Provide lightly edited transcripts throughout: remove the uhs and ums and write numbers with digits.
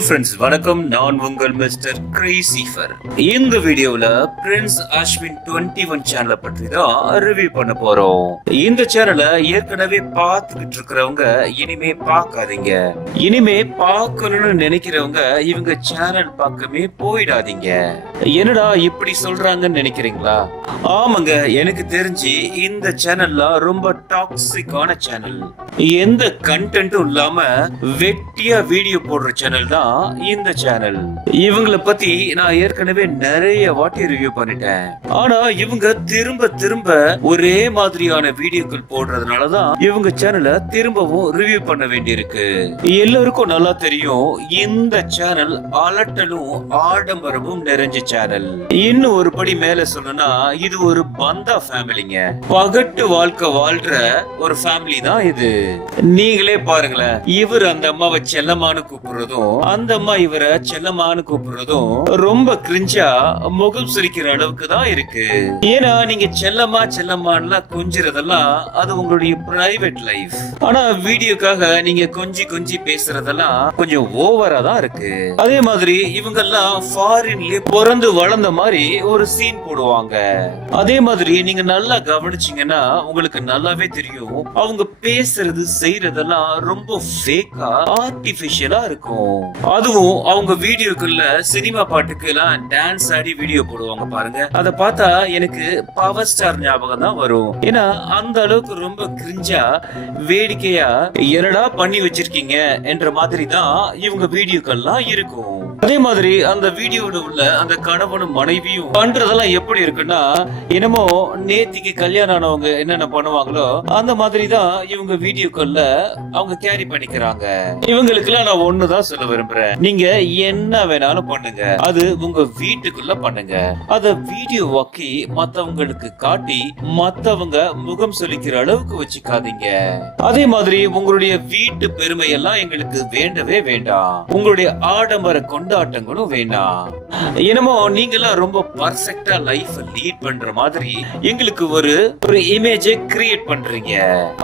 Hello friends, வணக்கம். நான் உங்கள் மிஸ்டர் கிரேசிஃபர். இந்த வீடியோல பிரின்ஸ் அஸ்வின் 21 சேனலை பற்றி தான் ரிவ்யூ பண்ண போறோம். இந்த சேனலை ஏற்கனவே பார்த்துக்கிட்டு இருக்கிறவங்க இனிமே பார்க்காதீங்க. இனிமே பார்க்கணும்னு நினைக்கிறவங்க இவங்க சேனல் பக்கமே போயிடாதீங்க. என்னடா இப்படி சொல்றாங்கன்னு நினைக்கிறீங்களா? ஆமாங்க, எனக்கு தெரிஞ்சு இந்த சேனல்ல ரொம்ப டாக்ஸிக்கான சேனல். எந்த கண்டென்ட்டும் இல்லாம வெட்டியா வீடியோ போடுற சேனல் தான் இந்த சேனல். இவங்கள பத்தி நான் ஏற்கனவே நிறைய வாட்டி ரிவ்யூ பண்ணிட்டேன். ஆனா இவங்க திரும்ப திரும்ப ஒரே மாதிரியான வீடியோக்கள் போடுறதுனாலதான் இவங்க சேனலை திரும்பவும் ரிவ்யூ பண்ண வேண்டியிருக்கு. எல்லாருக்கும் நல்லா தெரியும், இந்த சேனல் அலட்டலும் ஆடம்பரமும் நிறைஞ்ச சேனல். இன்னும் ஒரு படி மேல சொல்லணும்னா இது ஒரு பந்தா ஃபேமிலிங்க. பகட்டு வாழ்க்கை வாழ்ற ஒரு ஃபேமிலி தான் இது. நீங்களே பாருங்களேன், இவர் அந்த அம்மாவை செல்லமானு கூப்பிடுறதும் அந்த அம்மா இவரை செல்லமானு கூப்பிடுறதும் ரொம்ப கிரிஞ்சா முகம் சிரிக்கிற அளவுக்கு தான் இருக்கு. ஏன்னா நீங்க செல்லமா செல்லமான்லாம் கொஞ்சிறதெல்லாம் அது உங்களுடைய பிரைவேட் லைஃப். ஆனா வீடியோக்காக நீங்க கொஞ்சி கொஞ்சி பேசுறதெல்லாம் கொஞ்சம் ஓவரா தான் இருக்கு. அதே மாதிரி இவங்க எல்லாம் ஃபாரின்லயே பிறந்து வளர்ந்த மாதிரி ஒரு சீன் போடுவாங்க. அதே மாதிரி நீங்க நல்லா கவனிச்சீங்கன்னா உங்களுக்கு நல்லாவே தெரியும், அவங்க பேசுறது செய்யறதெல்லாம் ரொம்ப ஃபேக்கா ஆர்டிபிஷியலா இருக்கும். அதுவும் அவங்க வீடியோக்குள்ள சினிமா பாட்டுக்கு எல்லாம் டான்ஸ் ஆடி வீடியோ போடுவாங்க பாருங்க. அத பார்த்தா எனக்கு பவர் ஸ்டார் ஞாபகம் தான் வரும். ஏன்னா அந்த அளவுக்கு ரொம்ப கிரிஞ்சா வேடிக்கையா என்னடா பண்ணி வச்சிருக்கீங்க என்ற மாதிரி தான் இவங்க வீடியோக்கெல்லாம் இருக்கும். அதே மாதிரி அந்த வீடியோல உள்ள அந்த கணவனும் மனைவியும் பண்றதெல்லாம் எப்படி இருக்குன்னா, என்னமோ நேத்திக்கு கல்யாணம் ஆனவங்க என்னென்ன பண்ணுவாங்களோ அந்த மாதிரி தான் இவங்க வீடியோக்கள்ல அவங்க கேரி பண்ணிக்கிறாங்க. இவங்களுக்கு எல்லாம் நான் ஒண்ணுதான் சொல்ல விரும்புறேன், நீங்க என்ன வேணாலும் பண்ணுங்க, அது உங்க வீட்டுக்குள்ள பண்ணுங்க. அத வீடியோவாக்கி மத்தவங்களுக்கு காட்டி மத்தவங்க முகம் சொல்லிக்கிற அளவுக்கு வச்சுக்காதீங்க. அதே மாதிரி உங்களுடைய வீட்டு பெருமை எல்லாம் எங்களுக்கு வேண்டவே வேண்டாம். உங்களுடைய ஆடம்பர கொண்டாட்டங்களும் வேண்டாம். என்னமோ நீங்க எல்லாம் ரொம்ப பர்ஃபெக்ட்டா லைஃப் லீட் பண்ற மாதிரி எங்களுக்கு ஒரு இமேஜை கிரியேட் பண்றீங்க.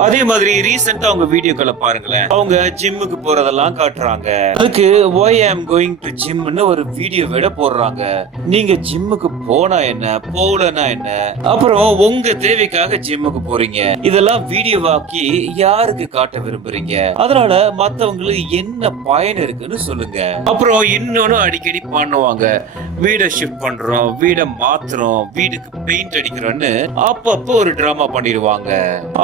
அதே மாதிரி ரீசெண்டா அவங்க வீடியோக்களை பாருங்களேன், அவங்க ஜிம்முக்கு போறதெல்லாம் காட்டுறாங்க. அதுக்கு why I am going to gym ன்னு ஒரு வீடியோ விட போடுறாங்க. நீங்க ஜிம்முக்கு போனா என்ன, போலனா என்ன, அப்புறம் உங்க தேவைக்காக ஜிம்முக்கு போறீங்க, இதெல்லாம் வீடியோவாக்கி யாருக்கு காட்ட விரும்புறீங்க? அதனால மத்தவங்களுக்கு என்ன பயன் இருக்குன்னு சொல்லுங்க. அப்புறம் இன்னொன்னு அடிக்கடி பண்ணுவாங்க, வீடை ஷிஃப்ட் பண்றோம், வீடை மாத்துறோம், வீடுக்கு பெயிண்ட் அடிக்கிறோம்னு அப்பப்போ ஒரு டிராமா பண்ணிடுவாங்க.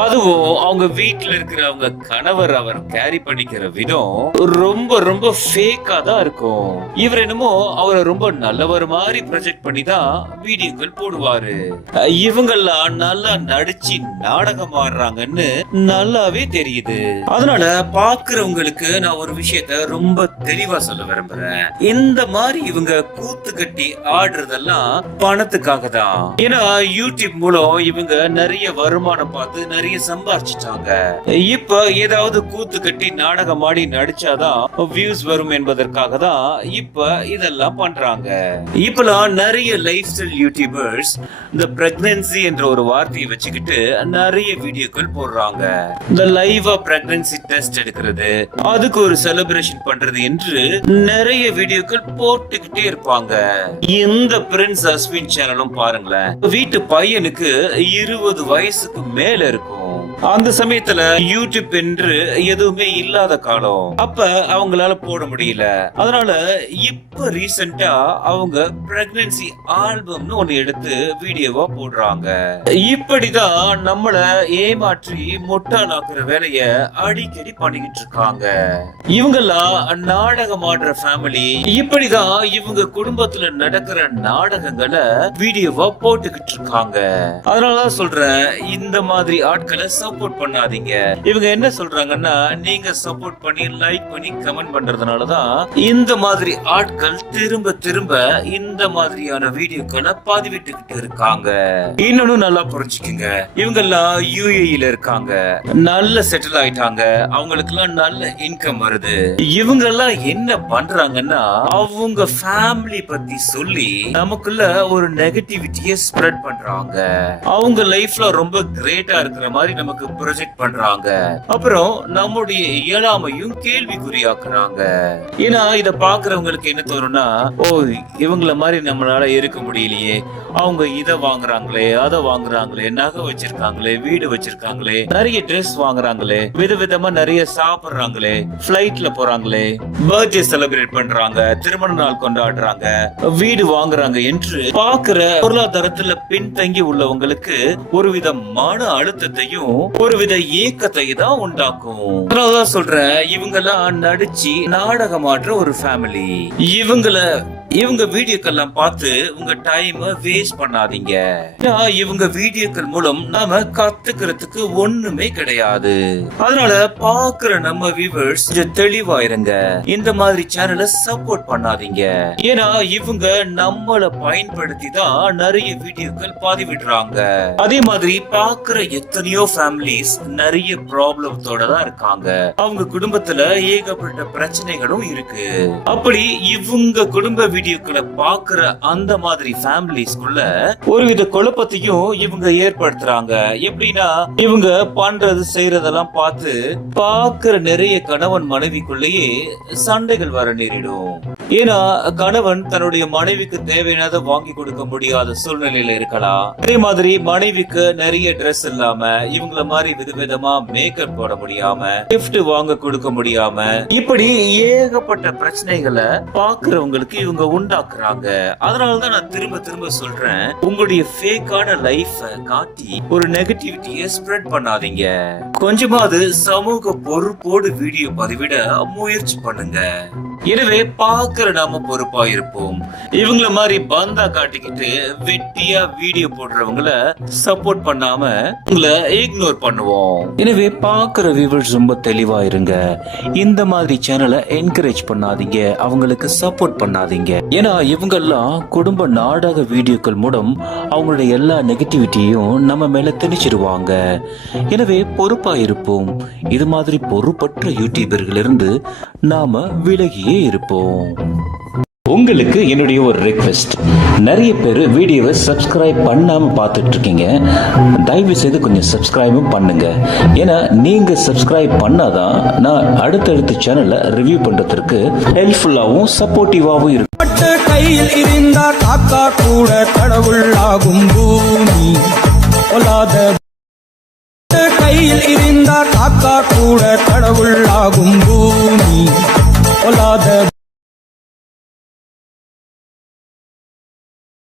அதுவும் அவங்க வீட்டுல இருக்கிற அவங்க கணவர் அவர் கேரி பண்ணிக்கிற விதம் ரொம்ப ரொம்ப ஃபேக்கா தான் இருக்கும். இவர் என்னமோ அவரை ரொம்ப நல்லவர் மாதிரி ப்ரொஜெக்ட் பண்ணி தான் வீடியோக்கள் போடுவாரு. இவங்கெல்லாம் நல்லா நடிச்சு நாடகம் ஆடுறாங்கன்னு நல்லாவே தெரியுது. அதனால பாக்குறவங்களுக்கு நான் ஒரு விஷயத்த ரொம்ப தெளிவா சொல்ல விரும்புறேன், இந்த மாதிரி இவங்க கூத்து கட்டி ஆடுறதெல்லாம் பணத்துக்காக தான். ஏன்னா யூடியூப் மூலம் இவங்க நிறைய வருமானம் பார்த்து நிறைய சம்பாதிச்சிட்டாங்க. இப்ப ஏதாவது கூத்து கட்டி நாடகம் ஆடி நடிச்சாதான் வியூஸ் வரும் என்பதற்காக தான் இப்ப இதெல்லாம் பண்றாங்க. இப்பலாம் நிறைய லைஃப் ஸ்டைல் யூடியூபர்ஸ் இந்த பிரெக்னன்சி என்ற ஒரு வார்த்தையை வச்சுக்கிட்டு நிறைய வீடியோக்கள் போடுறாங்க. இந்த லைவா பிரெக்னன்சி டெஸ்ட் எடுக்கிறது, அதுக்கு ஒரு செலிப்ரேஷன் பண்றது என்று நிறைய வீடியோக்கள் போட்டுக்கிட்டே இருப்பாங்க. இந்த பிரின்ஸ் அஸ்வின் சேனலும் பாருங்களேன், வீட்டு பையனுக்கு 20 வயசுக்கு மேல இருக்கும். அந்த சமயத்துல யூடியூப் என்று எதுவுமே இல்லாத காலம். அப்ப அவங்களால போட முடியல. அதனால இப்ப ரீசெண்டா அவங்க பிரெக்னன்சி ஆல்பம்னு ஒண்ணு எடுத்து வீடியோவா போடுறாங்க. இப்படிதான் நம்மள ஏமாற்றி முட்டாளாக்குற வேலைய அடிக்கடி பண்ணிக்கிட்டு இருக்காங்க. இவங்கெல்லாம் நாடகம் ஆடுற ஃபேமிலி. இப்படிதான் இவங்க குடும்பத்துல நடக்கிற நாடகங்களை வீடியோவா போட்டுக்கிட்டு இருக்காங்க. அதனாலதான் சொல்றேன், இந்த மாதிரி ஆட்களை சப்போர்ட் பண்ணாதீங்க. இவங்க என்ன சொல்றாங்கன்னா, நீங்க சப்போர்ட் பண்ணி லைக் பண்ணி கமெண்ட் பண்றதுனாலதான் இந்த மாதிரி ஆட்கள் திரும்ப திரும்ப இந்த மாதிரியான வீடியோக்களை பதிவிட்டுக்கிட்டு இருக்காங்க. இன்னொன்னு நல்லா புரிஞ்சுக்குங்க, இவங்க எல்லாம் யுஏஇல இருக்காங்க, நல்ல செட்டில் ஆயிட்டாங்க, அவங்களுக்கு எல்லாம் நல்ல இன்கம் வருது. இவங்க எல்லாம் என்ன பண்றாங்கன்னா, அவங்க ஃபேமிலி பத்தி சொல்லி நமக்குள்ள ஒரு நெகட்டிவிட்டியை ஸ்ப்ரெட் பண்றாங்க. அவங்க லைஃப்ல ரொம்ப கிரேட்டா இருக்கிற மாதிரி நமக்கு நமக்கு ப்ரொஜெக்ட் பண்றாங்க. அப்புறம் நம்முடைய இயலாமையும் கேள்விக்குறியாக்குறாங்க. ஏன்னா இத பாக்குறவங்களுக்கு என்ன தோணும்னா, ஓ இவங்கள மாதிரி நம்மளால இருக்க முடியலையே, அவங்க இத வாங்குறாங்களே, அத வாங்குறாங்களே, நகை வச்சிருக்காங்களே, வீடு வச்சிருக்காங்களே, நிறைய ட்ரெஸ் வாங்குறாங்களே, விதவிதமா நிறைய சாப்பிடுறாங்களே, பிளைட்ல போறாங்களே, பர்த்டே செலிப்ரேட் பண்றாங்க, திருமண நாள் கொண்டாடுறாங்க, வீடு வாங்குறாங்க என்று பாக்குற பொருளாதாரத்துல பின்தங்கி உள்ளவங்களுக்கு ஒருவித மன அழுத்தத்தையும் ஒருவித ஏக்கத்தை தான் உண்டாக்கும். அதனாலதான் சொல்றேன், இவங்க எல்லாம் நடிச்சு நாடகமாற்ற ஒரு ஃபேமிலி. இவங்க வீடியோக்கெல்லாம் பார்த்து உங்க டைம் வேஸ்ட் பண்ணாதீங்க. இவங்க வீடியோக்கள் மூலம் நாம கத்துக்கிறதுக்கு ஒண்ணுமே கிடையாது. அதனால பாக்குற நம்ம வியூவர்ஸ் தெளிவாயிருங்க, இந்த மாதிரி சேனலை சப்போர்ட் பண்ணாதீங்க. ஏன்னா இவங்க நம்மள பயன்படுத்தி தான் நிறைய வீடியோக்கள் பதிவிடுறாங்க. அதே மாதிரி பாக்குற எத்தனையோ ஃபேமிலிஸ் நிறைய ப்ராப்ளத்தோட தான் இருக்காங்க. அவங்க குடும்பத்துல ஏகப்பட்ட பிரச்சனைகளும் இருக்கு. அப்படி இவங்க குடும்ப வீடியோக்களை பாக்குற அந்த மாதிரி ஃபேமிலிஸ்குள்ள ஒருவித குழப்பத்தையும் இவங்க ஏற்படுத்துறாங்க. எப்படின்னா இவங்க பண்றது செய்யறதெல்லாம் பார்த்து பாக்குற நிறைய கணவன் மனைவிக்குள்ளேயே சண்டைகள் வர நேரிடும். ஏன்னா கணவன் தன்னுடைய மனைவிக்கு தேவையானதை வாங்கி கொடுக்க முடியாத சூழ்நிலையில இருக்கலாம். அதே மாதிரி மனைவிக்கு நிறைய ட்ரெஸ் இல்லாம, இவங்கள மாதிரி விதவிதமா மேக்கப் போட முடியாம, கிஃப்ட் வாங்க கொடுக்க முடியாம, இப்படி ஏகப்பட்ட பிரச்சனைகளை பாக்குறவங்களுக்கு இவங்க உண்டாக்குறாங்க. அதனாலதான் நான் திரும்ப திரும்ப சொல்றேன், உங்களுடைய ஃபேக்கான லைஃப காட்டி ஒரு நெகட்டிவிட்டியை ஸ்ப்ரெட் பண்ணாதீங்க. கொஞ்சமாவது சமூக பொறுப்போடு வீடியோ பதிவிட முயற்சி பண்ணுங்க. எனவே பாக்குற நாம பொறுப்பா இருப்போம். இவங்கள மாதிரி பந்தா காட்டிக்கிட்டு வெட்டியா வீடியோ போடுறவங்கள சப்போர்ட் பண்ணாம உங்களை இக்னோர் பண்ணுவோம். எனவே பாக்குற வியூவர்ஸ் ரொம்ப தெளிவா இருங்க. இந்த மாதிரி சேனலை என்கரேஜ் பண்ணாதீங்க, அவங்களுக்கு சப்போர்ட் பண்ணாதீங்க. ஏன்னா இவங்க எல்லாம் குடும்ப நாடக வீடியோக்கள் மூலம் அவங்களுடைய எல்லா நெகட்டிவிட்டியும் நம்ம மேல திணிச்சிருவாங்க. எனவே பொறுப்பா இருப்போம். இது மாதிரி பொறுப்பற்ற யூடியூபர்கள் இருந்து நாம விலகியே இருப்போம். உங்களுக்கு என்னுடைய ஒரு ரெக்வெஸ்ட், நிறைய பேர் வீடியோவை சப்ஸ்கிரைப் பண்ணாம பார்த்துட்டு இருக்கீங்க. தயவு செய்து கொஞ்சம் சப்ஸ்கிரைபும் பண்ணுங்க. ஏன்னா நீங்க சப்ஸ்கிரைப் பண்ணாதான் நான் அடுத்தடுத்த சேனலை ரிவ்யூ பண்றதுக்கு ஹெல்ப்ஃபுல்லாகவும் சப்போர்ட்டிவாகவும் இருக்கும். கையில் இருந்தா காக்கா கூட கடவுள் ஆகும் பூமி பொல்லாத. கையில் இருந்தா காக்கா கூட கடவுள் ஆகும் பூமி பொல்லாத.